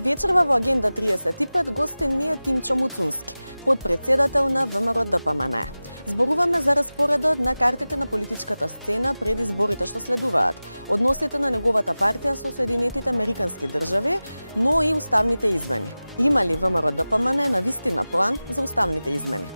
Вечерва во Агенда 35 гостин ни е Тимчо Муцунски, подпредседател на ВМРО ДПМН. Зборуваме за распоредот на картите на политичката сцена пред изборите што следуваат, односите на неговата партија со Соединетите Американски држави, но и уставните измени. Има ли ВМРО ДПМН на вистина план за уставните измени?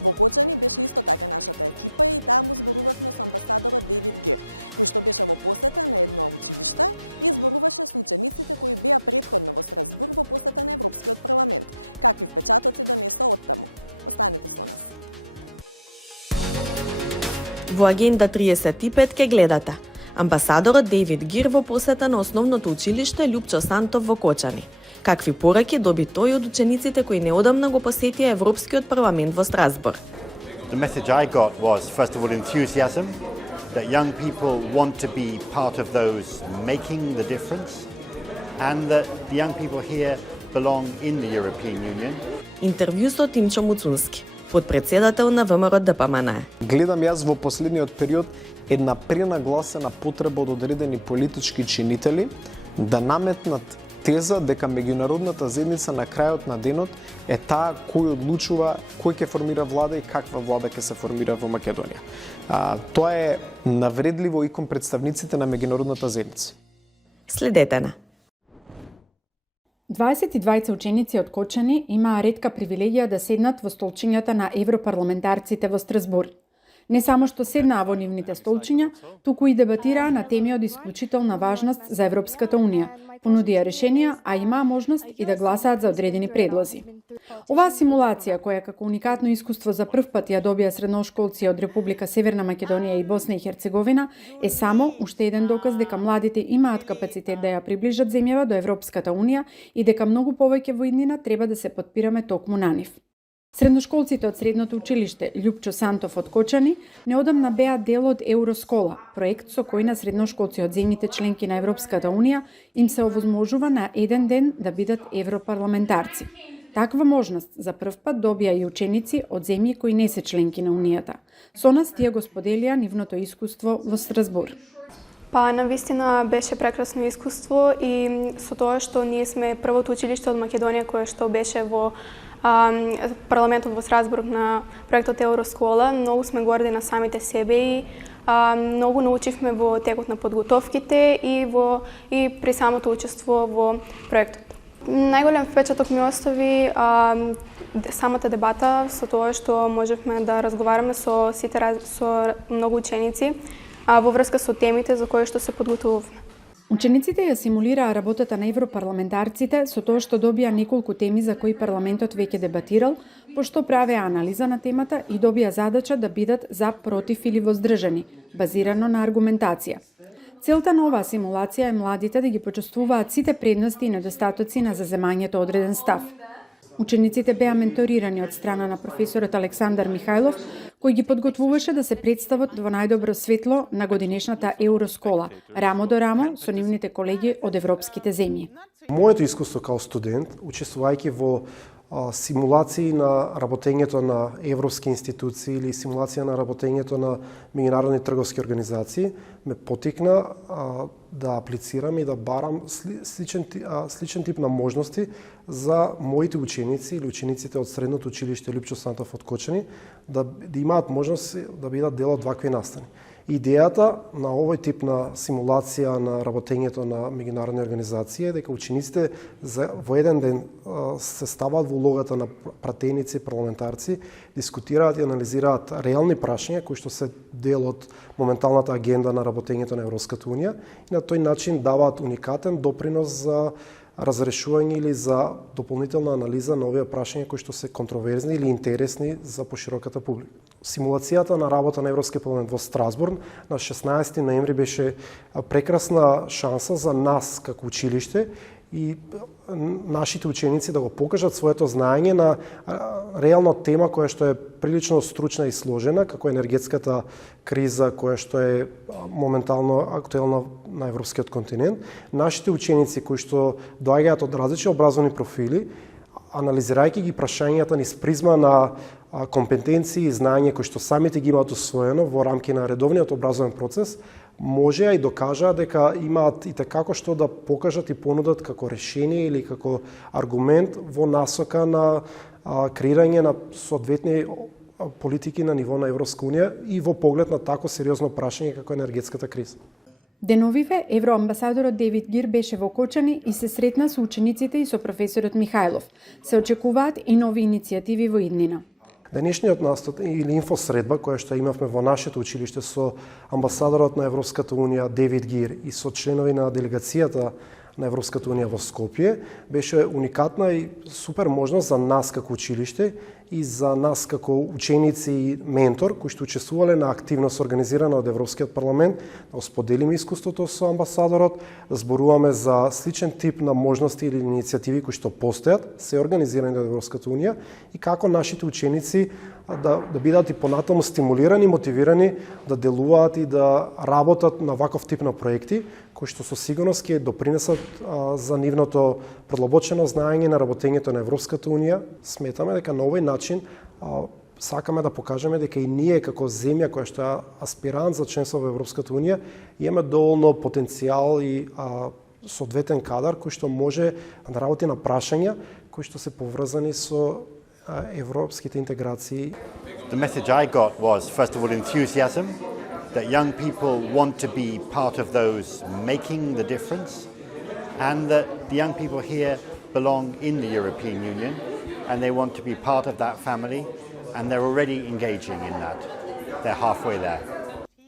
Во Кочани беше исто така нашата екипа и таму зборувавме со амбасадорот Дейвид Гир, кој што беше во посета на едно училиште и зборуваше со учениците кои беа претходно во Страсбург во посета на Европскиот парламент. Какви впечатоци донесоа оттаму? Останете со нас. Во Агенда 35 ке гледате амбасадорот Дейвид Гир во посета на основното училиште Лјупчо Сантов во Кочани. Какви пораки доби тој од учениците кои неодамна го посетија Европскиот парламент во Страсбург? The message I got was, first of all, enthusiasm, that young people want to be part of those making the difference, and that the young people here belong in the European Union. Интервју со Тимчо Муцунски, подпредседател на ВМРО ДПМН. Гледам јас во последниот период една пренагласена потреба од одредени политички чинители да наметнат теза дека меѓународната заедница на крајот на денот е таа кој одлучува кој ќе формира влада и каква влада ќе се формира во Македонија. Тоа е навредливо и кон представниците на меѓународната заедница. Следете на. 22 ученици од Кочани имаа ретка привилегија да седнат во столчињата на европарламентарците во Страсбург. Не само што седнаа во нивните столчиња, туку и дебатираа на теми од исклучителна важност за Европската Унија, понудија решенија, а имаа можност и да гласаат за одредени предлози. Оваа симулација, која како уникатно искуство за прв пат ја добија средношколци од Република Северна Македонија и Босна и Херцеговина, е само уште еден доказ дека младите имаат капацитет да ја приближат земјава до Европската Унија и дека многу повеќе во иднина треба да се потпираме токму на нив. Средношколците од средното училиште Лјупчо Сантов од Кочани неодамна беа дел од Евроскола, проект со кој на средношколци од земјите членки на Европската Унија им се овозможува на еден ден да бидат европарламентарци. Таква можност за прв пат добија и ученици од земји кои не се членки на Унијата. Со нас тие го споделија нивното искуство во Страсбург. Навистина беше прекрасно искуство и со тоа што ние сме првото училиште од Македонија кое што беше во парламентот во Страсбург на проектот Евроскола. Многу сме горди на самите себе и многу научивме во текот на подготовките и при самото учество во проектот. Најголем впечаток ми остави самата дебата со тоа што можевме да разговараме со многу ученици во врска со темите за кои што се подготвувавме. Учениците ја симулираа работата на европарламентарците со тоа што добија неколку теми за кои парламентот веќе дебатирал, пошто правеа анализа на темата и добија задача да бидат за, против или воздржани, базирано на аргументација. Целта на оваа симулација е младите да ги почувствуваат сите предности и недостатоци на заземањето одреден став. Учениците беа менторирани од страна на професорот Александар Михајлов, кој ги подготвуваше да се представат во најдобро светло на годинешната Евроскола, рамо до рамо со нивните колеги од европските земји. Моето искуство као студент, учествувајќи во симулации на работењето на европски институции или симулација на работењето на меѓународни трговски организации, ме потикна да аплицирам и да барам сличен тип на можности за моите ученици или учениците од средното училиште Лјупчо Сантов од Кочани да имаат можност да бидат дел од вакви настани. Идејата на овој тип на симулација на работењето на меѓународни организации е дека учениците во еден ден се ставаат во улогата на пратеници, парламентарци, дискутираат и анализираат реални прашања кои што се дел од моменталната агенда на работењето на Европската Унија и на тој начин даваат уникатен допринос за разрешување или за дополнителна анализа на овие прашања кои што се контроверзни или интересни за пошироката публика. Симулацијата на работа на Европскиот парламент во Страсбург на 16 ноември беше прекрасна шанса за нас како училиште и нашите ученици да го покажат своето знаење на реална тема која што е прилично стручна и сложена, како енергетската криза која што е моментално актуелна на европскиот континент. Нашите ученици кои што доаѓаат од различни образовни профили, анализирајќи ги прашањата низ призма на компетенции и знаење кои што самите ги имаат усвоено во рамки на редовниот образовен процес, можеа и докажаа дека имаат и како што да покажат и понудат како решение или како аргумент во насока на креирање на соодветни политики на ниво на Европска унија и во поглед на тако сериозно прашање како енергетската криза. Деновиве, евроамбасадорот Девид Гир беше во Кочани и се сретна со учениците и со професорот Михајлов. Се очекуваат и нови иницијативи во иднина. Денешниот настан или инфосредба која што имавме во нашето училиште со амбасадорот на Европската унија Девид Гир и со членови на делегацијата на Европската унија во Скопје беше уникатна и супер можност за нас како училиште и за нас како ученици и ментор кои што учествувале на активност организирана од Европскиот парламент, да споделиме искуството со амбасадорот, да зборуваме за сличен тип на можности или иницијативи кои што постојат, се организирани од Европската унија и како нашите ученици да бидат и понатаму стимулирани, мотивирани да делуваат и да работат на ваков тип на проекти кои што со сигурност ќе допринесат за нивното продлабочено знаење на работењето на Европската унија. Сметаме дека на овој начин сакаме да покажеме дека и ние како земја која што е аспирант за членство во Европската унија имаме доволно потенцијал и соодветен кадар кој што може да работи на прашања кои што се поврзани со европските интеграции. The message I got was, first of all, enthusiasm, that young people want to be part of those making the difference, and that the young people here belong in the European Union, and they want to be part of that family, and they're already engaging in that. They're halfway there.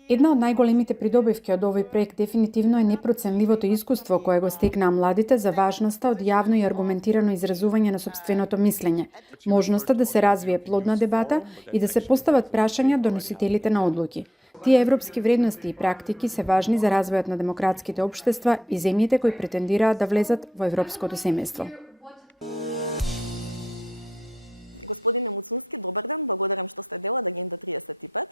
Една од најголемите придобивки од овој проект дефинитивно е непроценливото искуство кое го стекнаа младите за важноста од јавно и аргументирано изразување на сопственото мислење, можноста да се развие плодна дебата и да се постават прашања до носителите на одлуки. Тие европски вредности и практики се важни за развојот на демократските општества и земјите кои претендираат да влезат во европското семејство. Господине Муцунски, добар ден, благодарам што сте дел од Агенда 35.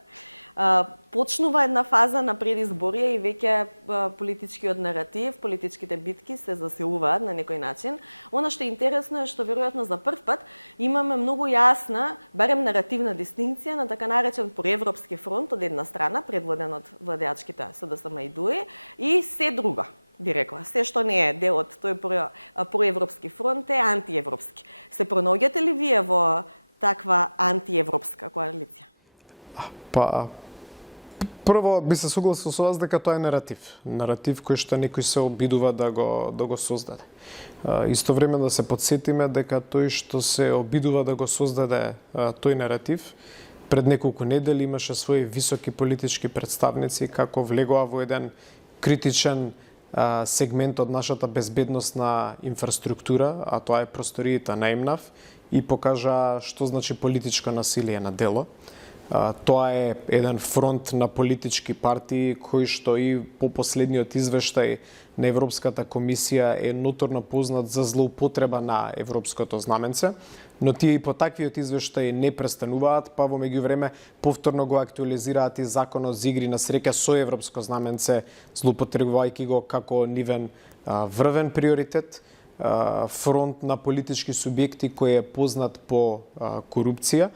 Почнува една фаза на предизборија и веќе политичкиот наратив, политичките битки се засилуваат на некој начин. Она што е интересно е што веројатно за прв пат имаме многу јасна, барем наративна дистинкција на така наречен проевропски фронт од една страна, предводен од владеачките СДСМ и ДУИ, и се друго. Би рекла, се што не е дел од тој проевропски фронт е антиевропски. Се пронаоѓате ли вие во таква антиевропска коалиција? Па, прво би се согласил со вас дека тоа е наратив. Наратив кој што некој се обидува да го создаде. Исто време да се подсетиме дека тој што се обидува да го создаде тој наратив, пред неколку недели имаше своји високи политички представници како влегоа во еден критичен сегмент од нашата безбедносна инфраструктура, а тоа е просториите на ИМНАВ, и покажа што значи политичко насилие на дело. Тоа е еден фронт на политички партии кој што и по последниот извештај на Европската комисија е ноторно познат за злоупотреба на европското знаменце, но тие и по таквиот извештај не престануваат, па во меѓувреме повторно го актуализираат и законот за игри на среќа со европско знаменце, злоупотребувајќи го како нивен врвен приоритет, фронт на политички субјекти кој е познат по корупција.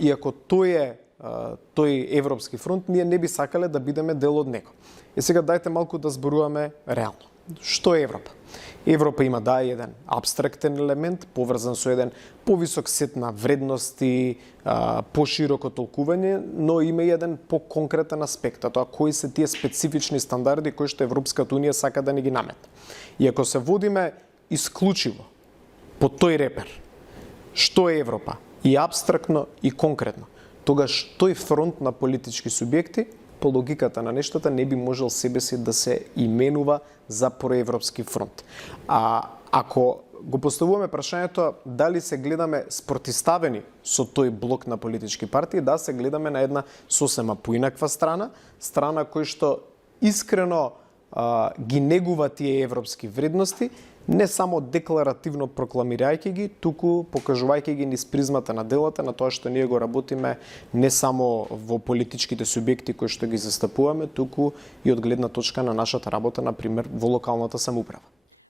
Иако тој европски фронт, ние не би сакале да бидеме дел од него. И сега дајте малку да зборуваме реално. Што е Европа? Европа има еден абстрактен елемент, поврзан со еден повисок сет на вредности, пошироко толкување, но има и еден поконкретен аспект, а тоа кои се тие специфични стандарди кои што Европската унија сака да ни ги наметне. И ако се водиме исклучиво по тој репер, што е Европа, и абстрактно и конкретно, тогаш тој фронт на политички субјекти по логиката на нештата не би можел себе си да се именува за проевропски фронт. Ако го поставуваме прашањето дали се гледаме спротиставени со тој блок на политички партии, да се гледаме на една сосема поинаква страна кој што искрено ги негува тие европски вредности, не само декларативно прокламирајќи ги, туку покажувајќи ги низ призмата на делата, на тоа што ние го работиме не само во политичките субјекти кои што ги застапуваме, туку и од гледна точка на нашата работа, например, во локалната самоуправа.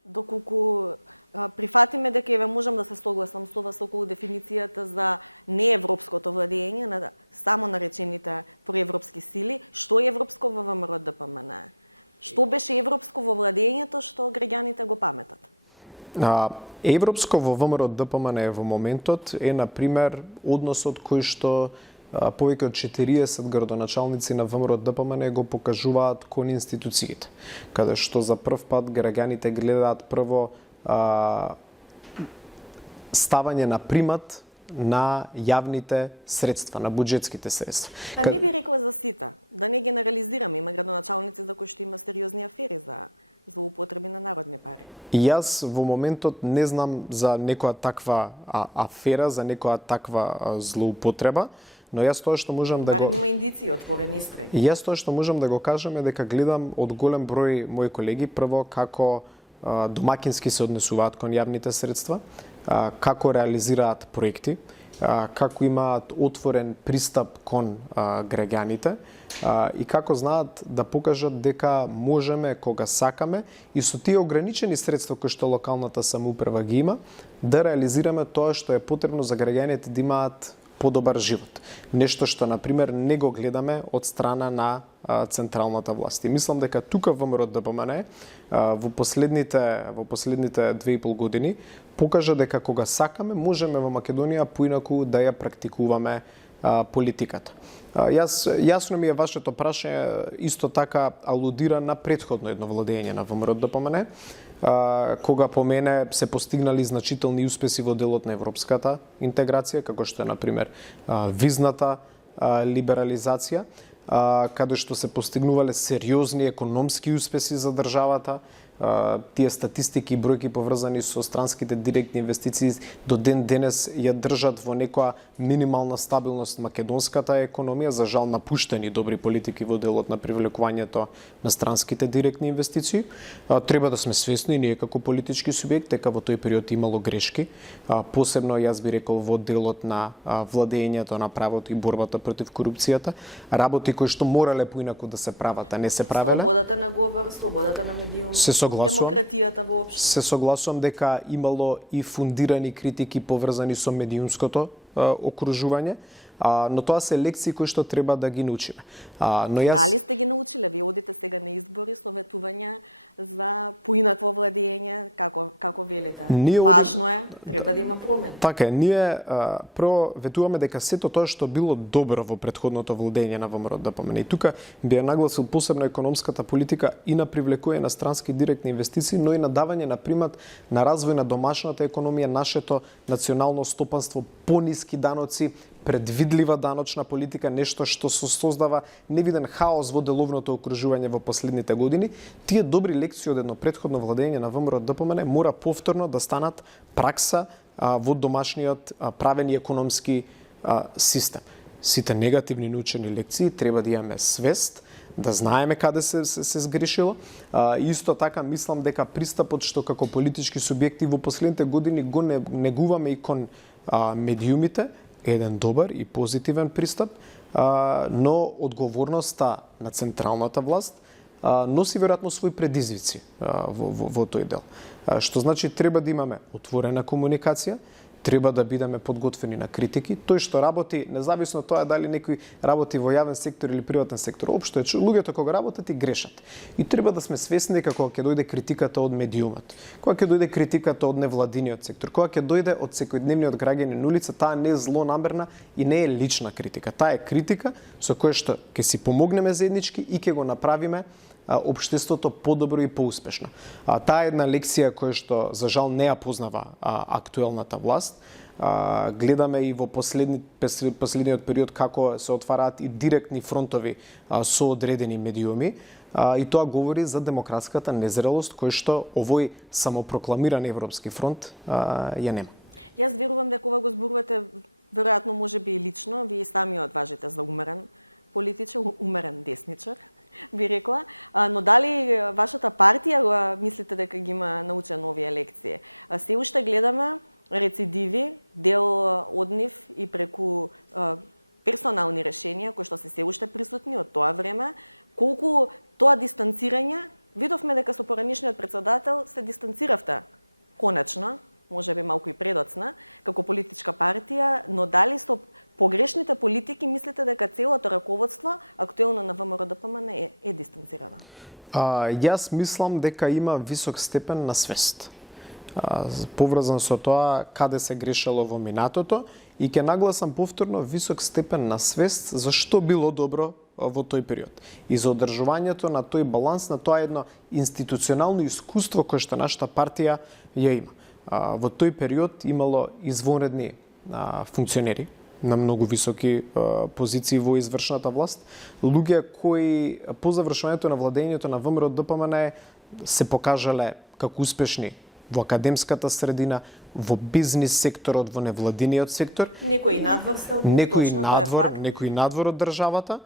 Доколку прифатиме дека еве можам да се согласам со вас околу дефиницијата за неевропското владење на само наречените проевропски сили, што е европско во ВМРО ДПМН? Што беше европско во владењето што граѓаните го паметат? Европско во ВМРО ДПМН во моментот е, например, односот кој што повеќе од 40 градоначалници на ВМРО ДПМН го покажуваат кон институциите, каде што за прв пат граѓаните гледаат прво ставање на примат на јавните средства, на буџетските средства. А не би рекла за сите, да не генерализираме, има градоначалници за кои што има сериозни афери за употреби на народни пари. И јас во моментот не знам за некоја таква афера, за некоја таква злоупотреба, но јас тоа што можам да Барем има индиции, отворени истраги. И јас тоа што можам да го кажам е дека гледам од голем број мои колеги прво како домакински се однесуваат кон јавните средства, како реализираат проекти, како имаат отворен пристап кон граѓаните и како знаат да покажат дека можеме кога сакаме и со тие ограничени средства кои што локалната самоуправа ги има, да реализираме тоа што е потребно за граѓаните да имаат подобар живот. Нешто што, например, не го гледаме од страна на централната власт. И мислам дека тука ВМРО ДПМН во последните 2,5 години покажа дека кога сакаме можеме во Македонија поинаку да ја практикуваме политиката. Јасно ми е вашето прашање, исто така алудира на претходно едно владење на ВМРО ДПМН, кога по мене се постигнали значителни успеси во делот на европската интеграција, како што е, например, визната либерализација, каде што се постигнувале сериозни економски успеси за државата. Тие статистики и бројки поврзани со странските директни инвестиции до ден денес ја држат во некоја минимална стабилност македонската економија, за жал напуштени добри политики во делот на привлекувањето на странските директни инвестиции. Треба да сме свесни ние како политички субјект дека во тој период имало грешки, посебно јас би рекол во делот на владењето на правото и борбата против корупцијата, работи кои што морале поинаку да се прават, а не се правеле. Слободата на говор, слободата на медиуми. Демократијата воопшто. Се согласувам дека имало и фундирани критики поврзани со медиумското окружување, но тоа се лекции кои што треба да ги научиме. Дали сте ги научиле? Ви одите сега на избори, советувања за поинакво владење, како велите? Важно е, треба да има промена. Така е, ние прво ветуваме дека сето тоа што било добро во претходното владење на ВМРО ДПМН. И тука би ја нагласил посебно економската политика и на привлекување на странски директни инвестиции, но и на давање на примат на развој на домашната економија, нашето национално стопанство, пониски даноци, предвидлива даночна политика, нешто што создава невиден хаос во деловното окружување во последните години. Тие добри лекции од едно претходно владење на ВМРО ДПМН мора повторно да станат пракса во домашниот правен и економски систем. Сите негативни научени лекции треба да имаме свест, да знаеме каде се сгрешило. Исто така мислам дека пристапот што како политички субјекти во последните години го негуваме и кон медиумите, еден добар и позитивен пристап, но одговорноста на централната власт носи веројатно свои предизвици во тој дел. Што значи треба да имаме отворена комуникација, треба да бидеме подготвени на критики. Тој што работи, независно од тоа дали некој работи во јавен сектор или приватен сектор, општо е луѓето кога работат и грешат. И треба да сме свесни дека кога ќе дојде критиката од медиумот, кога ќе дојде критиката од невладиниот сектор, кога ќе дојде од секојдневниот граѓанин на улица, таа не е злонамерна и не е лична критика. Таа е критика со која што ќе си помогнеме заеднички и ќе го направиме општеството подобро и поуспешно. Таа е една лекција која што за жал не ја познава актуелната власт. Гледаме и во последниот период како се отвараат и директни фронтови со одредени медиуми, и тоа говори за демократската незрелост која што овој самопрокламиран Европски фронт ја нема. Јас верувам дека ова го зборувате веројатно можеби и лично, вие самиот важите за умерен политичар, умерен десничар, би рекла, но дали вашата партија мислите дека ги има научено овие лекции? Се уште гледаме рецидиви, дел од нив и преку персонални решенија кои што се уште присутни од тоа време, колку тоа дистанцирање, видовме дека со поранишниот претседател се дистанциравте конечно, може би малку и предоцна, како политичка партија, но дали со погрешните политики мислите дека целото раководство актуелно на ВМРО-ДПМН е дистанцирано? Јас мислам дека има висок степен на свест. Поврзан со тоа каде се грешело во минатото и ќе нагласам повторно висок степен на свест за што било добро во тој период. И за одржувањето на тој баланс, на тоа едно институционално искуство кое што нашата партија ја има. Во тој период имало извонредни функционери на многу високи позиции во извршната власт, луѓе кои по завршувањето на владењето на ВМРО-ДПМН се покажале како успешни во академската средина, во бизнис секторот, во невладиниот сектор. Некои надвор се од точно тоа е факт. Некои надвор од државата.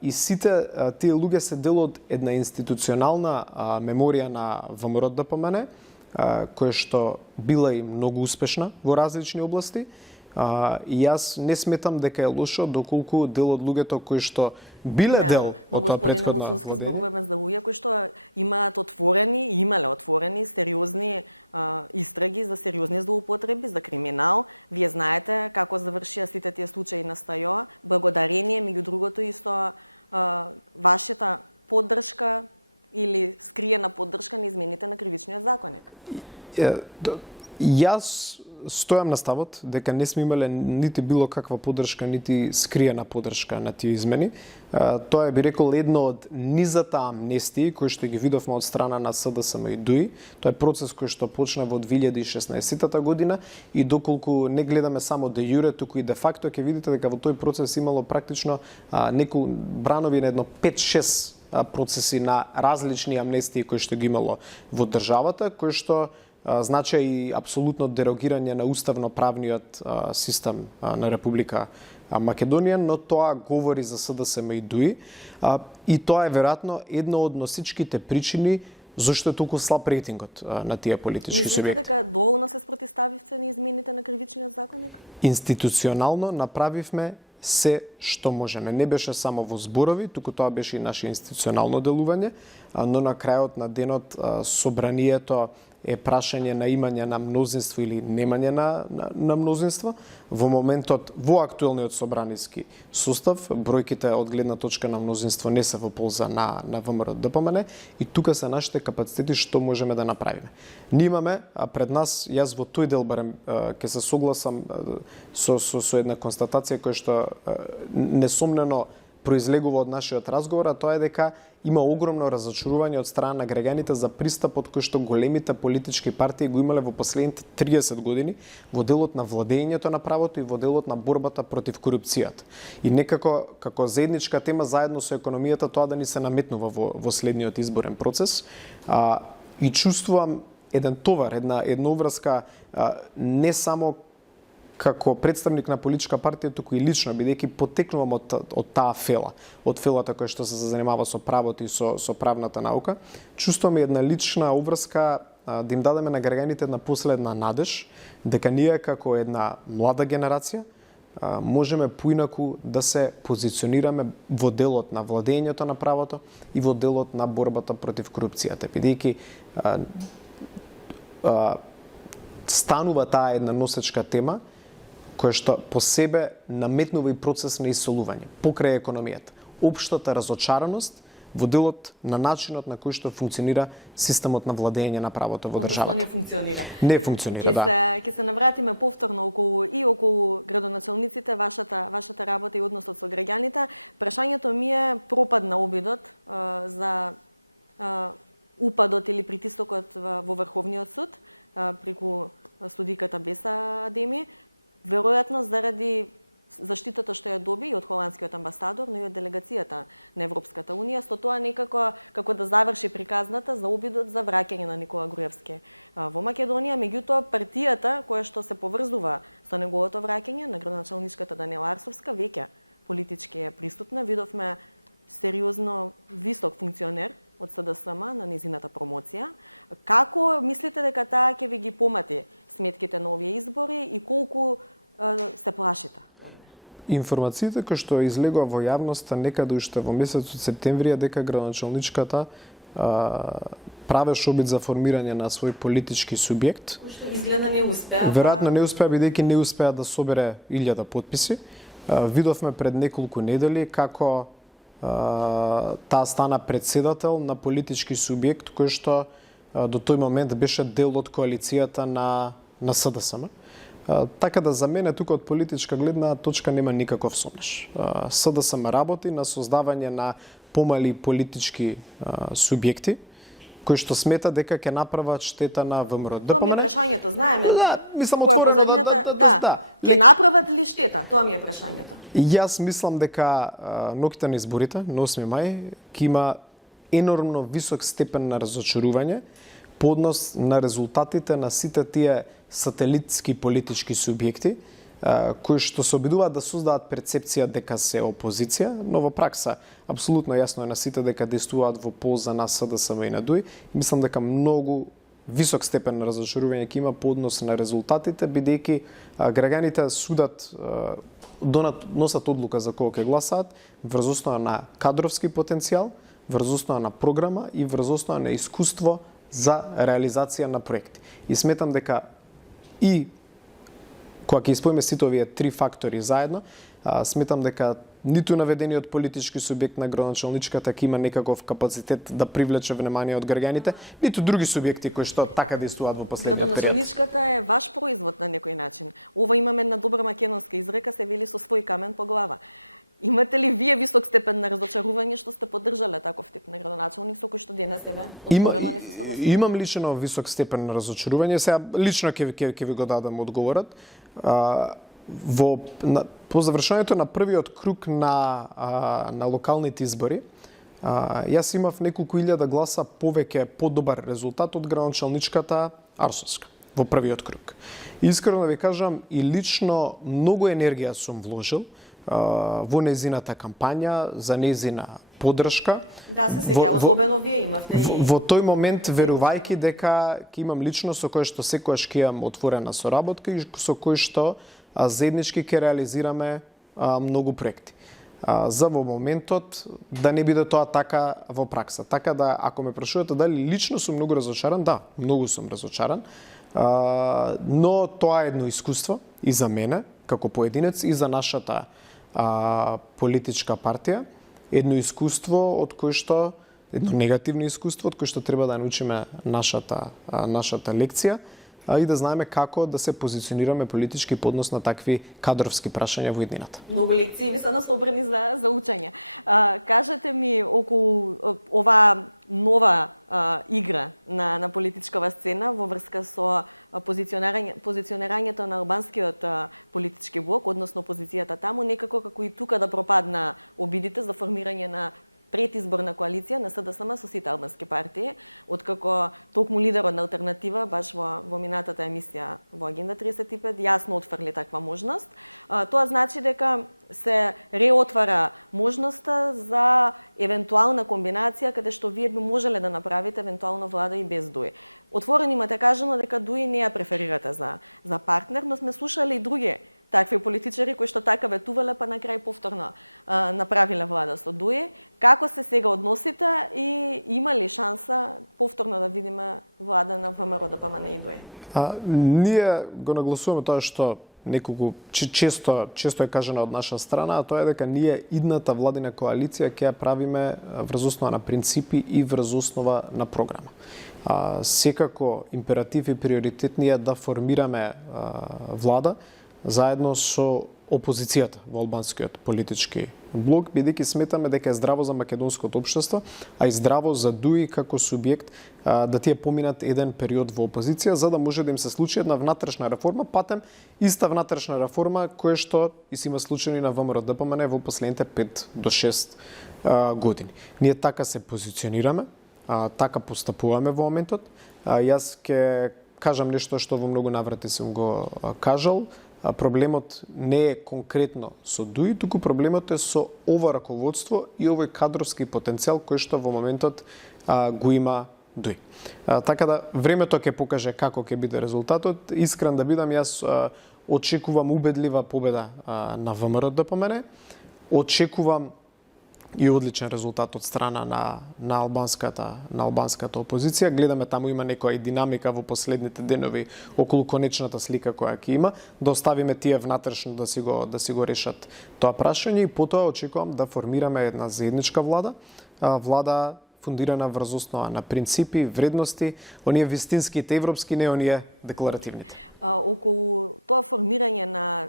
И сите тие луѓе се дел од една институционална меморија на ВМРО-ДПМН, која што била и многу успешна во различни области. И јас не сметам дека е лошо доколку дел од луѓето кои што биле дел од тоа претходно Муцунски зборуваме за луѓе кои што имаат имале отворени сериозни истраги за сериозни злоупотреби, за криминал. Вие знаете како завршија сите тие случаи на СТАЈО, благодарение меѓу другото и со вашата поддршка или скриена поддршка на измените на кривичниот законник. Јас стојам на ставот дека не сме имале нити било каква поддршка, нити скриена поддршка на тие измени. Тоа е, би рекол, едно од низата амнестии кои што ги видовме од страна на СДСМ и ДУИ. Тоа е процес кој што почна во 2016 година и доколку не гледаме само де јуре, туку и де факто, ќе видите дека во тој процес имало практично некои бранови на едно 5-6 процеси на различни амнестии кои што ги имало во државата, кои што значи и апсолутно дерогирање на уставно-правниот систем на Република Македонија, но тоа говори за СДСМ и ДУИ. И тоа е веројатно една од носичките причини зашто е толку слаб рейтингот на тие политички субјекти. Мислите дека доволно се спротивставивте на измените на кривичниот законник? Институционално направивме се што можеме. Не беше само во зборови, туку тоа беше и наше институционално делување, но на крајот на денот собранието е прашање на имање на мнозинство или немање на мнозинство. Во моментот, во актуелниот собраниски состав, бројките од гледна точка на мнозинство не се во полза на ВМРО-ДПМН и тука се нашите капацитети што можеме да направиме. Ние имаме пред нас, јас во тој дел барем ќе се согласам со една констатација која што несомнено произлегува од нашиот разговор, а тоа е дека има огромно разочарување од страна на граѓаните за пристапот кој што големите политички партии го имале во последните 30 години во делот на владењето на правото и во делот на борбата против корупцијата. И некако како заедничка тема заедно со економијата тоа да ни се наметнува во следниот изборен процес. И чувствувам еден товар, една обврска не само како представник на политичка партија, туку и лично, бидејќи потекнувам од таа фела, од фелата која што се занимава со правото и со правната наука, чувствувам една лична обврска да им дадеме на граѓаните една последна надеж, дека ние како една млада генерација можеме поинаку да се позиционираме во делот на владењето на правото и во делот на борбата против корупцијата, бидејќи станува таа една носечка тема која што по себе наметнува и процес на исолување покрај економијата. Општата разочараност во делот на начинот на кој што функционира системот на владење на правото во државата. Односно не функционира. Не функционира, да. Ќе се навратиме повторно околу градоначалниците, вашата работа и односот со граѓаните. Прашањето ми е пропадна обидот за упадот или притисокот во Врховниот суд преку судиката Беса Адеми. Веројатно заради заштитата што ја доби и од холандскиот амбасадор, но и од делегацијата на Европската унија, со тоа некако како да заврши приказната за обидот за враќање на Никола Груевски во Македонија. Меѓутоа, партијата која што се поврзува со неговото враќање, на градоначалничката Даниела Арсовска, веќе политички е присутна. Видовме сериозно висок функционер од СДСМ на низината промоција. Како мислите дека таа ќе ви ги помати сметките на овие избори и колку се плашите? Информациите кои што излегува во јавноста некаде уште во месецот септември дека градоначалничката правеше обид за формирање на свој политички субјект. Што изгледа не успеа. Веројатно не успеа, бидејќи не успеа да собере 1000 потписи. Видовме пред неколку недели како таа стана председател на политички субјект кој што до тој момент беше дел од коалицијата на СДСМ. Така да за мене тука од политичка гледна точка нема никаков сомнеш. СДСМ работи на создавање на помали политички субјекти кои што смета дека ќе направат штета на ВМРО. Тоа ми е прашањето, знаеме. Да, мислам која отворено позадината, да. Ќе направат ли штета? Тоа ми е прашањето. Јас мислам дека ноќта на изборите на 8 мај ќе има енормно висок степен на разочарување по однос на резултатите на сите тие сателитски политички субјекти кои што се обидуваат да создадат перцепција дека се опозиција, но во пракса апсолутно јасно е на сите дека действуваат во полза на СДСМ и на ДУИ. Мислам дека многу висок степен на разочарување ќе има по однос на резултатите, бидејќи граѓаните судат, носат одлука за кого ќе гласаат врз основа на кадровски потенцијал, врз основа на програма и врз основа на искуство за реализација на проекти. И сметам дека и кога ќе испојме сите овие три фактори заедно, сметам дека ниту наведениот политички субјект на градоначалничката ќе има некаков капацитет да привлече внимание од граѓаните, ниту други субјекти кои што така действуваат во последниот период. Градоначалничката е ваш производ на некој начин. Ова имаме една добра македонска изрека, се вели со свој камен по глава. Имате ли вие висок степен на разочарување што сте поддржале таков тип на градоначалник со кој што денес еве отворено не се согласувате? Имам лично висок степен на разочарување. Сега лично ќе ви го дадам одговорот. По завршувањето на првиот круг на локалните избори, јас имав неколку илјада гласа повеќе подобар резултат од градоначалничката Арсовска во првиот круг. Искрено ви кажам, и лично многу енергија сум вложил во незината кампања, за незина поддршка. Да, се сеќавам, особено вие имавте и... Во тој момент, верувајќи дека ќе имам лично со кој што секојаш ќе имам отворена соработка и со кој што заеднички ќе реализираме многу проекти. За во моментот да не биде тоа така во пракса. Така да, ако ме прашувате дали лично сум многу разочаран, да, многу сум разочаран, но тоа е едно искуство и за мене, како поединец, и за нашата политичка партија, едно искуство од кој што, едно негативно искуство од кој што треба да научиме нашата лекција, и да знаеме како да се позиционираме политички по однос на такви кадровски прашања во иднината. Многу лекции ви се насобрани за учење. Кажете ми околу ова нова игра на политичкава сцена во врска со позиционирањето на албанскиот политички блок, односно опозицијата таму, некако како и тука да пропадна обидите за формирање на предизборна коалиција на СДСМ со сите албански партии, откако токму лидерот на алтернатива баш во минатата емисија во Агенда 35 јасно отфрли таква можност. Тоа значи дека се реотвара можноста за евентуална комбинација каде што вие би можеле да направите евентуално влада и без ДУИ. Отворено имате кажано дека ДУИ не ја преферирате за партнер, но сме слушали и други такви политичари кои што така ветувале, па на крај повторно направиле влада со ДУИ. Како се сега односите и има ли шанса повторно да видиме влада на ВМРО, ДПМН и ДУИ? Ние го нагласуваме тоа што неколку често е кажано од наша страна, а тоа е дека ние идната владина коалиција ќе ја правиме врз основа на принципи и врз основа на програма. Секако императив и приоритет ни е да формираме влада заедно со опозицијата во албанскиот политички блок, бидејќи сметаме дека е здраво за македонското општество, а и здраво за ДУИ како субјект да тие поминат еден период во опозиција, за да може да им се случи една внатрешна реформа, патем иста внатрешна реформа која што и си има случаи на ВМРО ДПМН во последните 5 до 6 години. Ние така се позиционираме, така постапуваме во моментот. Јас ќе кажам нешто што во многу наврати сум го кажал. Проблемот не е конкретно со ДУИ, туку проблемот е со ова раководство и овој кадровски потенцијал кој што во моментот го има ДУИ. Така да времето ќе покаже како ќе биде резултатот. Искрен да бидам, јас очекувам убедлива победа на ВМРО ДПМН. Очекувам и одличен резултат од страна на албанската опозиција. Гледаме таму има некоја динамика во последните денови околу конечната слика која ќе има, да оставиме тие внатрешно да си го решат тоа прашање и потоа очекувам да формираме една заедничка влада, влада фундирана врз основа на принципи, вредности, оние вистинските европски, не оние декларативните. Околу тоа формирање на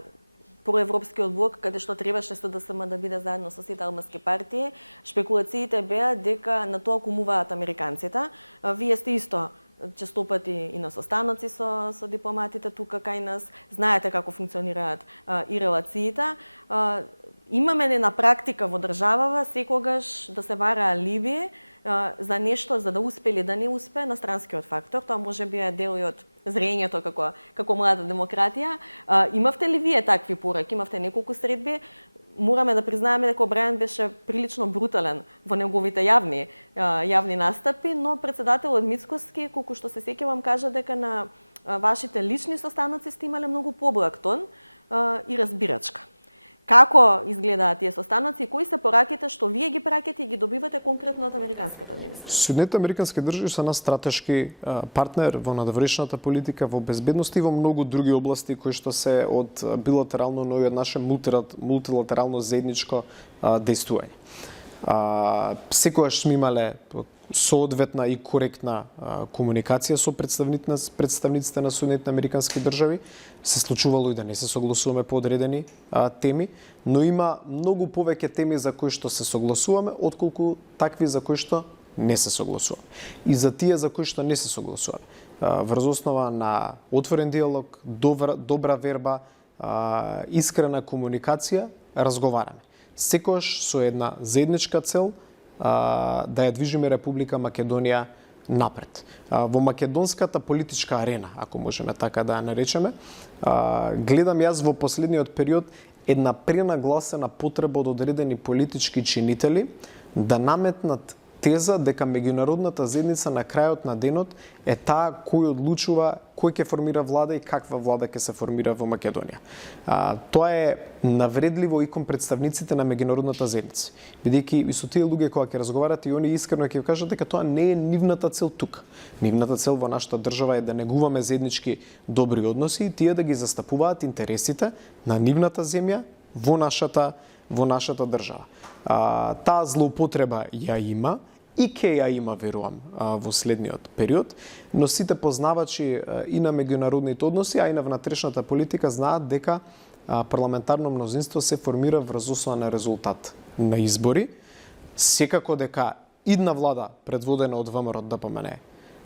проевропскиот блок, каде што требаше СДСМ да биде заедно со сите албански партии, шпекулациите беа дека на тоа кумуваат американците. Вие сте исто честопати и на состаноци со дипломатите тука кај нас, знаете како функционираат и релациите. Имаме ли на практика во државава секогаш да се вара алиби за нешто, за да успе или да не успе на странскиот фактор? Тоа може би е дел и од зрењето како млада демократија. Имавте ли вие такви пораки? Имавте неколку средби? Мораме да признаеме дека Обрајан беше прилично брутален во неговите јавни настапи, но председателот Мицкоски, колку што се сеќавам, кажа дека на вашите лични состаноци сте имале многу поблаг тон и разбирачка. Како изгледаат тие состаноци и кои се пораките што вие ги праќате и ги добивате конкретно од американската администрација? Соединетите американски држави се наш стратешки партнер во надвршната политика, во безбедност и во многу други области кои што се од билатерално, но и од наше мултилатерално заедничко дејствување. Секогаш сме имале соодветна и коректна комуникација со представниците на Соединетите американски држави. Се случувало и да не се согласуваме по одредени теми, но има многу повеќе теми за кои што се согласуваме, отколку такви за кои што не се согласуваме. И за тие за кои што не се согласуваме, врз основа на отворен диалог, добра верба, искрена комуникација, разговараме. Секогаш со една заедничка цел да ја движиме Република Македонија напред. Во македонската политичка арена, ако можеме така да ја наречеме, гледам јас во последниот период една пренагласена потреба од одредени политички чинители да наметнат теза дека меѓународната заедница на крајот на денот е таа кој одлучува кој ќе формира влада и каква влада ќе се формира во Македонија. Тоа е навредливо и кон представниците на меѓународната заедница, бидејќи и со тие луѓе кога ќе разговарате и они искрено ќе кажат дека тоа не е нивната цел тука. Нивната цел во нашата држава е да негуваме заеднички добри односи и тие да ги застапуваат интересите на нивната земја во нашата држава. Таа злоупотреба ја има и ке ја има, верувам, во следниот период, но сите познавачи и на меѓународните односи, а и на внатрешната политика знаат дека парламентарно мнозинство се формира врз основа на резултат на избори. Секако дека идна влада предводена од ВМРО ДПМН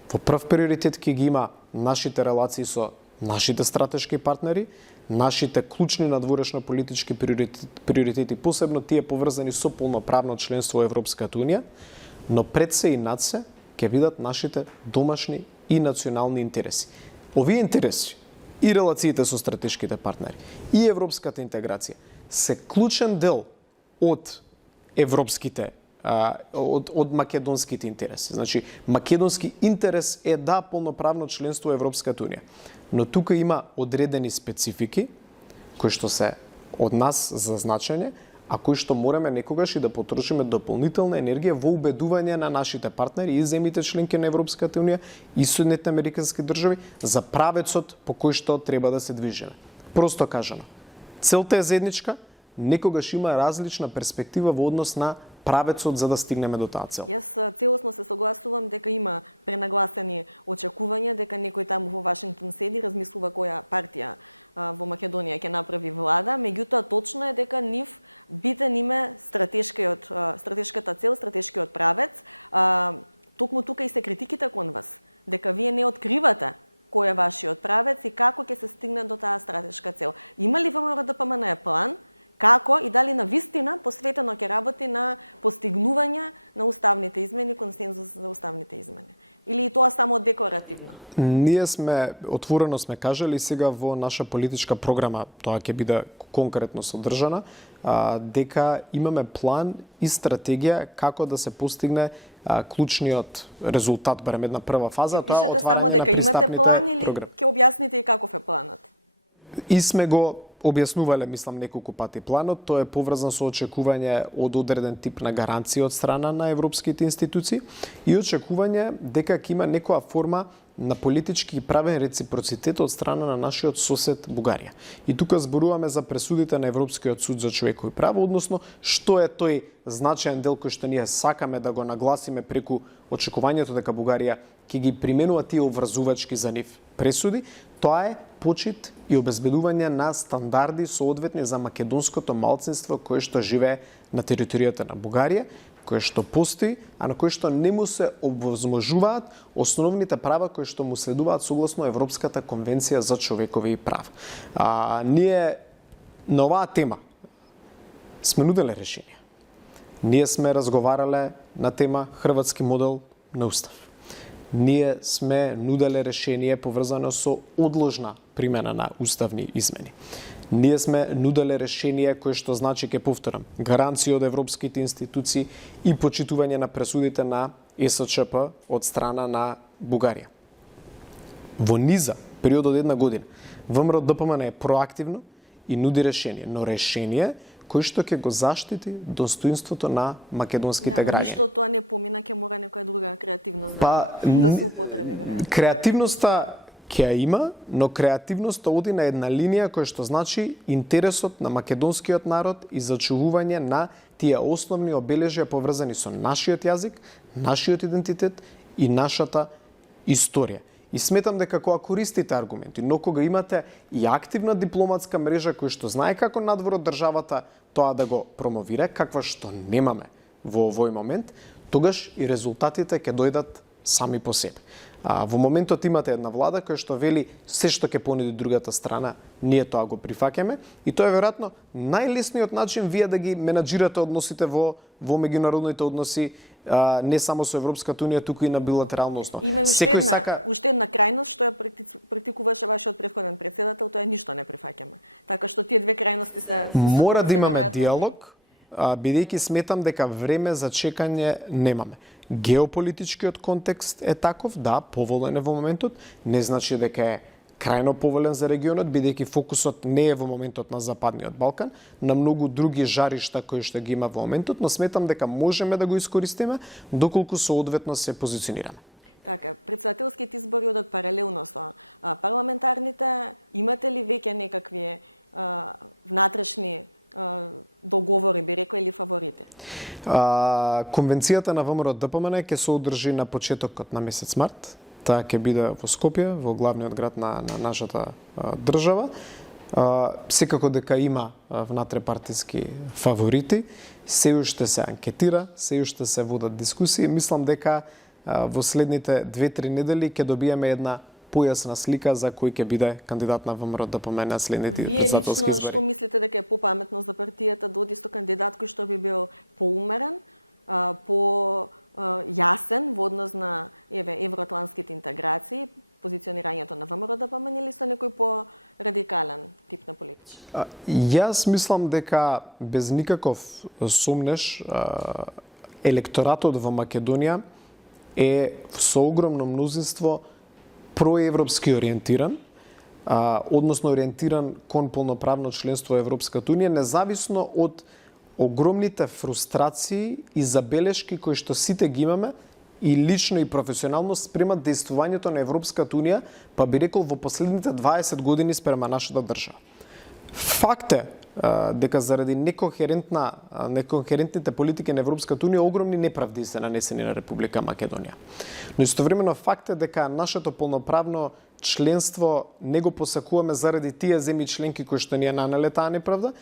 во прв приоритет ќе ги има нашите релации со нашите стратешки партнери, нашите клучни надворешно политички приоритети, посебно тие поврзани со полноправно членство во Европската Унија, но пред се и над се ќе видат нашите домашни и национални интереси. Овие интереси и релациите со стратешките партнери и европската интеграција се клучен дел од европските од македонските интереси. Значи, македонски интерес е да полноправно членство во Европската Унија. Но тука има одредени специфики кои што се од нас за значење, а кои што мораме некогаш и да потрошиме дополнителна енергија во убедување на нашите партнери и земјите членки на Европската Унија и Соединетите американски држави за правецот по кој што треба да се движиме. Просто кажано, целта е заедничка, некогаш има различна перспектива во однос на правецот за да стигнеме до таа цел. Јас целосно се согласувам дека има пренагласени очекувања, дека некој таму во Вашингтон седи, размислува која партија во Македонија ќе направи влада, меѓутоа точно е дека нив битен име стратешката цел, стратешкиот правец. Токму тука и се критиките кон вас, дека вие не откривате кој е вашиот правец и како ќе се стигне до таа стратешка цел. Има ли ВМРО ДПМН план како и дали на вистина посветено ќе работи на постигнување на уставните измени, консензус за уставните измени? Или и тоа само декларативно? Ние отворено сме кажали сега во наша политичка програма, тоа ќе биде конкретно содржана, дека имаме план и стратегија како да се постигне клучниот резултат, барем една прва фаза. Ќе пишете само дека имате план или ќе објасните и каков е планот? И сме го објаснувале, мислам, неколку пати планот, тој е поврзан со очекување од одреден тип на гаранција од страна на европските институции и очекување дека ќе има некоја форма на политички и правен реципроцитет од страна на нашиот сосед Бугарија. И тука зборуваме за пресудите на Европскиот суд за човекови права, односно што е тој значаен дел кој што ние сакаме да го нагласиме преку очекувањето дека Бугарија ќе ги применува тие обврзувачки за нив пресуди, тоа е почит и обезбедување на стандарди соодветни за македонското малцинство кое што живее на територијата на Бугарија, кое што постои, а на кое што не му се овозможуваат основните права кои што му следуваат согласно Европската конвенција за човекови права. Ние на оваа тема сме нуделе решение. Ние сме разговарале на тема хрватски модел на устав. Ние сме нуделе решение поврзано со одложна примена на уставни измени. Ние сме нуделе решение кое што значи, ќе повторам, гаранција од европските институции и почитување на пресудите на ЕСЧП од страна на Бугарија. Во низа период од една година, ВМРО ДПМН е проактивно и нуди решение, но решение кој што ќе го заштити достоинството на македонските граѓани. Ништо тоа не помина, ќе мора некоја друга креативност да се употреби. Креативноста ќе ја има, но креативноста оди на една линија која што значи интересот на македонскиот народ и зачувување на тие основни обележја поврзани со нашиот јазик, нашиот идентитет и нашата историја. И сметам дека кога користите аргументи, но кога имате и активна дипломатска мрежа која што знае како надвор од државата тоа да го промовира, каква што немаме во овој момент, тогаш и резултатите ќе дојдат сами по себе. Во моментот имате една влада која што вели се што ќе понуди другата страна, ние тоа го прифаќаме и тоа е веројатно најлесниот начин вие да ги менаџирате односите во меѓународните односи, не само со Европската унија, туку и на билатерална основа. Има уште една крајност што ја практикуваше вашиот претходен претседател, тоа е ништо не прифаќаме. Така што тие две крајности се мора да имаме диалог, бидејќи сметам дека време за чекање немаме. Геополитичкиот контекст е таков, да, поволен е во моментот, не значи дека е крајно поволен за регионот, бидејќи фокусот не е во моментот на Западниот Балкан, на многу други жаришта кои што ги има во моментот, но сметам дека можеме да го искористиме доколку соодветно се позиционираме. Така, претседателските избори одат паралелно со парламентарните. Имате ли веќе некакви внатрешни договори, би рекол, или фаворити? Конвенцијата на ВМРО ДПМН ќе се одржи на почетокот на месец март. Таа ќе биде во Скопје, во главниот град на нашата држава. Секако дека има внатрепартиски фаворити, се уште се анкетира, се уште се водат дискусии. Мислам дека во следните 2-3 недели ќе добиеме една појасна слика за кој ќе биде кандидат на ВМРО ДПМН на следните претседателски избори. Вие лично што мислите дека е попаметно за партијата да оди со кандидат кој што би бил поумерен, јасен во однос на евроатлантските интеграции, позиционирањето на ВМРО ДПМН или со некој по-радикален тип на политич? Јас мислам дека без никаков сомнеш електоратот во Македонија е со огромно мнозинство проевропски ориентиран, односно ориентиран кон полноправно членство во Европската унија, независно од огромните фрустрации и забелешки кои што сите ги имаме и лично и професионално спрема действувањето на Европската унија, па би рекол во последните 20 години спрема нашата држава. Факт е дека заради некохерентните политики на Европската унија огромни неправди се нанесени на Република Македонија. Но истовремено факт е дека нашето полноправно членство не го посакуваме заради тие земји членки кои што ни ја нанеле таа неправда,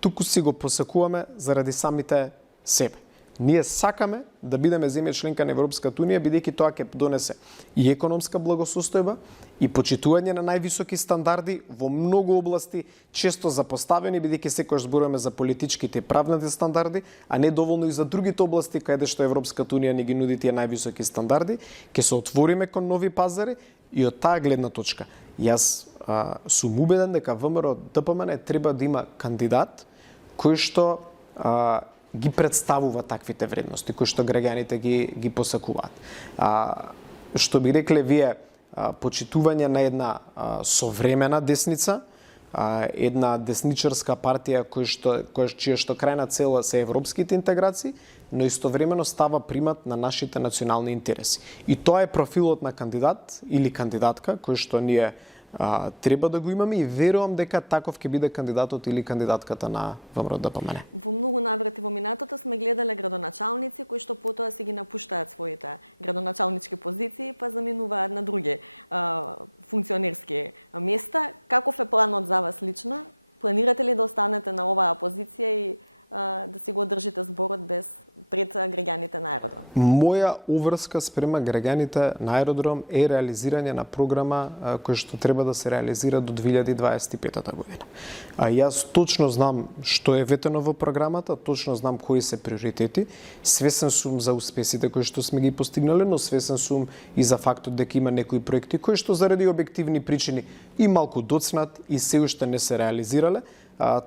туку си го посакуваме заради самите себе. Ние сакаме да бидеме земја членка на Европската унија, бидејќи тоа ќе донесе и економска благосостојба и почитување на највисоки стандарди во многу области, често запоставени, бидејќи секогаш зборуваме за политичките и правните стандарди, а не доволно и за другите области каде што Европската унија ни ги нуди тие највисоки стандарди, ќе се отвориме кон нови пазари и од таа гледна точка. Јас сум убеден дека ВМРО ДПМН треба да има кандидат кој што ги представува таквите вредности кои што граѓаните ги посакуваат. Што би рекле вие, почитување на една современа десница, една десничарска партија чија крајна цел се европските интеграции, но истовремено става примат на нашите национални интереси. И тоа е профилот на кандидат или кандидатка кој што ние треба да го имаме и верувам дека таков ќе биде кандидатот или кандидатката на ВМРО-ДПМН. Во многу наврати во минатото сме гледале градоначалници кои што потоа си ги напуштаат своите градоначалнички позиции па заминуваат на други функционерски места. Каков е планот за вас лично? Планирате ли да останете на оваа позиција и да си го одржите зборот пред граѓаните на аеродром? Моја уврска спрема граѓаните на аеродром е реализирање на програма која што треба да се реализира до 2025 година. Јас точно знам што е ветено во програмата, точно знам кои се приоритети, свесен сум за успесите кои што сме ги постигнале, но свесен сум и за фактот дека има некои проекти кои што заради објективни причини и малку доцнат и се уште не се реализирале.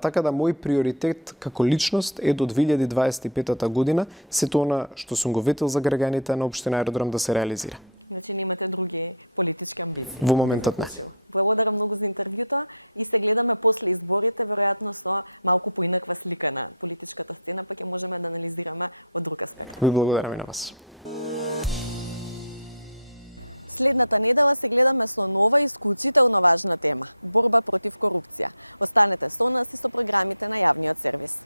Така да мој приоритет како личност е до 2025 година сето она што сум го ветил за граѓаните на општина Аеродром да се реализира. Значи немате други политички амбиции? Во моментот не. Благодарам многу за интервјуто и се гледаме после изборите, веројатно со малку поинаква слика на политичката сцена, па ќе можеме да анализираме од друг аспект. Ви благодарам и на вас. Следната недела се гледаме со нова исклучително важна тема – борба против корупција. Останете со нас и со програмите на јавниот сервис.